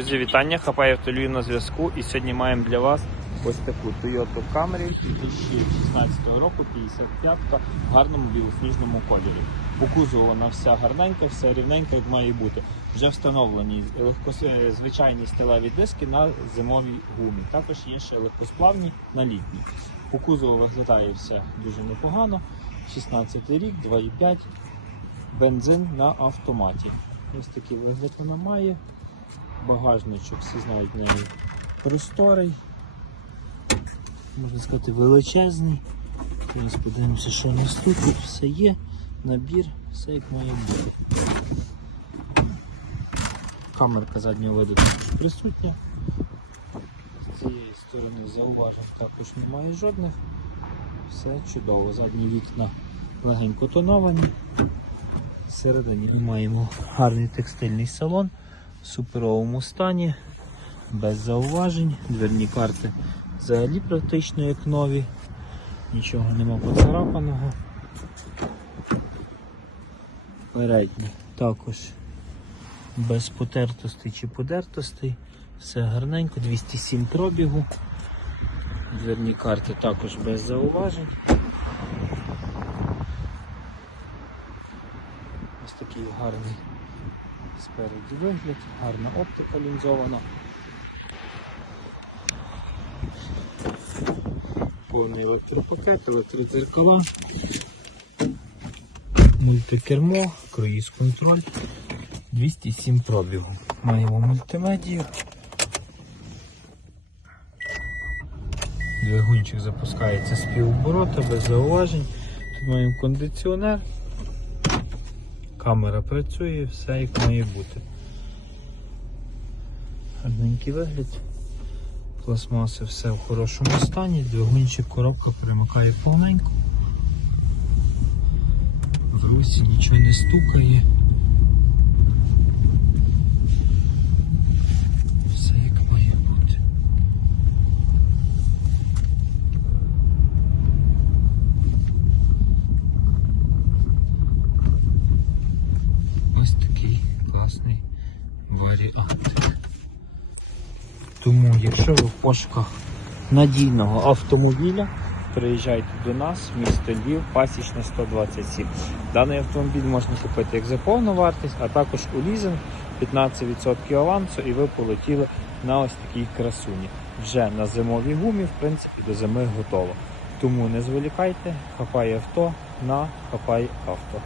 Друзі, вітання, Хапаєв Толює на зв'язку. І сьогодні маємо для вас ось таку Toyota Camry 2016 року, 55-ка в гарному білосніжному кольорі. По кузову вона вся гарненька, все рівненька, як має бути. Вже встановлені е, звичайні сталеві диски на зимовій гумі. Також є ще легкосплавні на літні. По кузову виглядає все дуже непогано. 16 рік, 2,5, бензин на автоматі. Ось такий вигляд вона має. Багажничок, всі знають неї просторий, можна сказати, величезний. Зараз подивимося, що у нас тут. Тут все є, набір, все як має бути. Камерка заднього виду також присутня. З цієї сторони зауважень також немає жодних. Все чудово. Задні вікна легенько тоновані. Всередині маємо гарний текстильний салон в суперовому стані, без зауважень. Дверні карти взагалі практично як нові, нічого нема поцарапаного. Передні також без потертостей чи подертостей. Все гарненько, 207 пробігу. Дверні карти також без зауважень. Ось такий гарний спереді вигляд, гарна оптика лінзована. Повний електропакет, електродзеркала, мультикермо, круїз контроль, 207 пробігу. Маємо мультимедію. Двигунчик запускається з півоборота, без зауважень. Тут маємо кондиціонер. Камера працює, все як має бути. Гарненький вигляд. Пластмаси все в хорошому стані, двигунчик коробка перемикає повненько. В русі нічого не стукає. Все як має бути. Ось такий класний варіант. Тому, якщо ви в пошуках надійного автомобіля, приїжджайте до нас, місто Львів, пасічна 127. Даний автомобіль можна купити як за повну вартість, а також у лізинг 15% авансу і ви полетіли на ось такій красуні. Вже на зимовій гумі, в принципі, до зими готово. Тому не зволікайте, хапай авто на хапай авто.